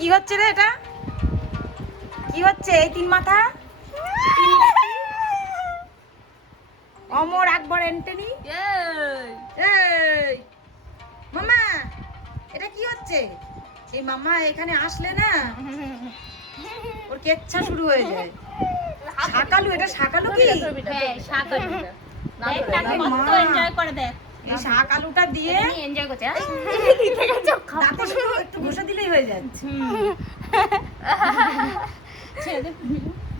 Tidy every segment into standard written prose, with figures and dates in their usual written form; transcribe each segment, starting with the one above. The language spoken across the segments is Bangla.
কি হচ্ছে রে? এটা কি হচ্ছে? এই তিন মাথা অমর আকবর অ্যান্টনি। মামা এটা কি হচ্ছে? এই মামা এখানে আসলে না ওর কেচ্ছা শুরু হয়ে যায়। শাকালু, এটা শাকালু কি? হ্যাঁ শাকালু। দেখ না কত এনজয় করে দেখ। এই শাকালুটা দিয়ে এনজয় করছে। দাঁতে শুধু একটু ঘষে দিলেই হয়ে যাচ্ছে।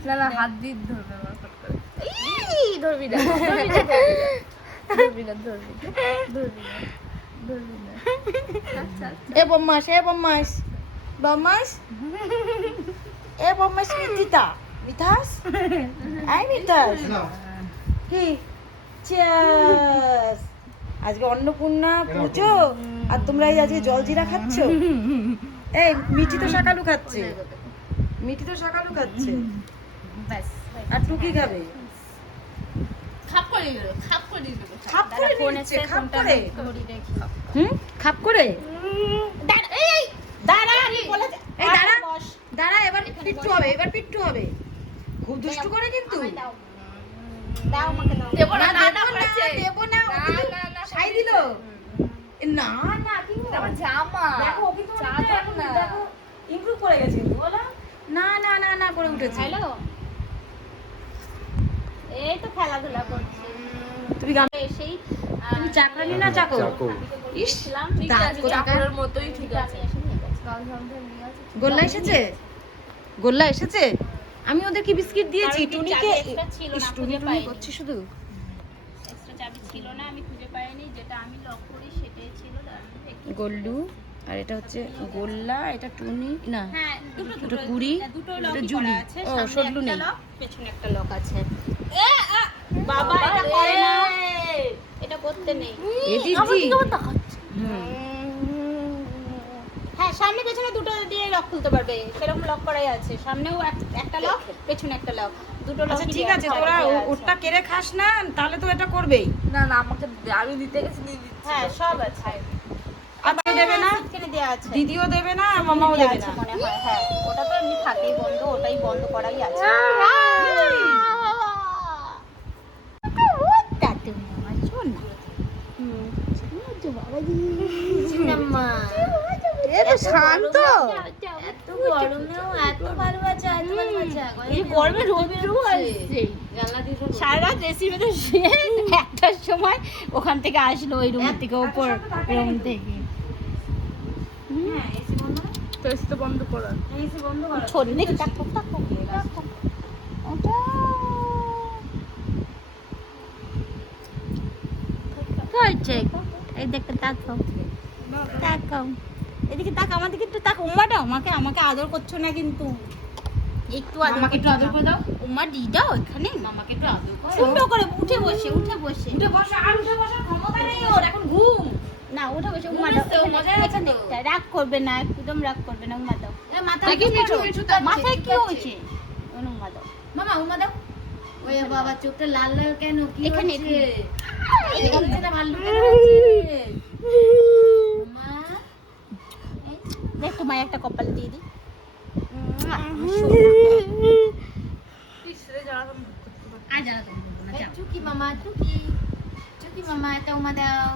না না হাত দিয়ে ধরবে আমার ফট করে। এই ধরবি না। ধরবি না ধরবি না ধরবি না ধরবি না। আচ্ছা এ বদমাস, এ বদমাস, বদমাস, এ বদমাস মিথিতা, মিঠাস, আই মিঠাস, কি? চিয়ার্স। আজকে অন্নপূর্ণা পুজো আর তোমরা এই আজকে জলজিরা খাচ্ছ? এই মিঠি তো শাকালু খাচ্ছে, মিঠি তো শাকালু খাচ্ছে। ব্যাস আর টুকি খাবে? খাপ করে দিল, খাপ করে দিল। খাপ করে নিচ্ছে, খাপ করে। ধরি দেখি। খাপ করে। দাঁড়া এই দাঁড়া, বলে এই দাঁড়া, বস। দাঁড়া, এবার পিট্টু হবে, এবার পিট্টু হবে। খুব দুষ্টু করে কিন্তু। দাও দাও আমাকে দাও। দেব না, দেব না, ছাই দিল। না না, কি আমার জামা। দেখো ও কিন্তু দেখো ইমপ্রুভ করে গেছে কিন্তু বলো। না না না না করে উঠেছে। হ্যালো এই তো খেলাধুলা করছি। তুমি গান এসেই তুমি চাকরানি না চাকর? ইস, দাঁত কোথাকার। চাকরের মতোই ঠিক আছে। গোল্লা এসেছে? গোল্লা এসেছে? আমি ওদেরকে বিস্কিট দিয়েছি। টুনিকে ইস, টুনি টুনি করছি শুধু। এক্সট্রা চাবি ছিল না, আমি খুঁজে পাইনি। যেটা আমি লক করি সেটাই ছিল। গোল্লু আর এটা হচ্ছে গোল্লা, এটা টুনি না, হ্যাঁ দুটো কুড়ি, দুটো এটা লক জুলি। আছে। ও সামনে সল্লু একটা নেই। লক, পেছনে একটা লক আছে। বাবা এটা করে না, এটা করতে নেই। এডিজি। হ্যাঁ সামনে পেছনে দুটো দিয়ে লক খুলতে পারবে, সেরকম লক করাই আছে। সামনেও একটা লক, পেছনে একটা লক, দুটো লক। আচ্ছা ঠিক আছে, তোরা ওটা কেড়ে খাস না, তাহলে তো এটা করবেই। না না আমাকে আমি দিতে গেছি নিয়ে দিচ্ছি। হ্যাঁ সব আছে। আচ্ছা দেবে না, কিনে দেওয়া আছে, দিদিও দেবে না, আর মামাও দেবে না। মনে হয়। হ্যাঁ ওটা তো এমনি থাকেই বন্ধ, ওটাই বন্ধ করাই আছে। শান্ত এত গরমেও এত ভালোবাসা, এত ভালোবাসা। এই গরমে রোদ্রু আসছে। সারা রাত এসির ভেতর শুয়ে একটার সময় ওখান থেকে আসলো, ওই রুম থেকে, ওপর রুম থেকে। তো এসি তো বন্ধ করা। ছড়ি নাকি টাকো টাকো টাকো। করছে এই দেখতে তাকাও, তাকাও এদিকে, তাক আমার দিকে একটু তাক। উম্মাটা আমাকে আমাকে আদর করছো না কিন্তু। একটু আদর, আমাকে একটু আদর করে দাও। উম্মা দি দাও এখানে। মামাকে একটু আদর করো। সুন্দর করে উঠে বসে, উঠে বসে। উঠে বসা, আর উঠে বসার ক্ষমতা নেই ওর, এখন ঘুম। না উঠে বসে উম্মা দাও। ঘুমিয়েছে, মজাই আছে তো। রাগ করবে না, একদম রাগ করবে না। উম্মা দাও। দেখি মিঠু, মিঠু তার মাথায় কি হয়েছে? উম্মা দাও। মামা উমা দাও। ওই বাবা চোখটা লাল লাল কেন? কি এখানে, হচ্ছে? এখানে। এখানে ভাল্লুক কেন হচ্ছে? মামা দেখ তোমায় একটা কপাল দিয়ে দিই। আর জ্বালা তুমি করবো না, যাও। চুকি মামা, চুকি, চুকি মামা, একটা উমা দাও।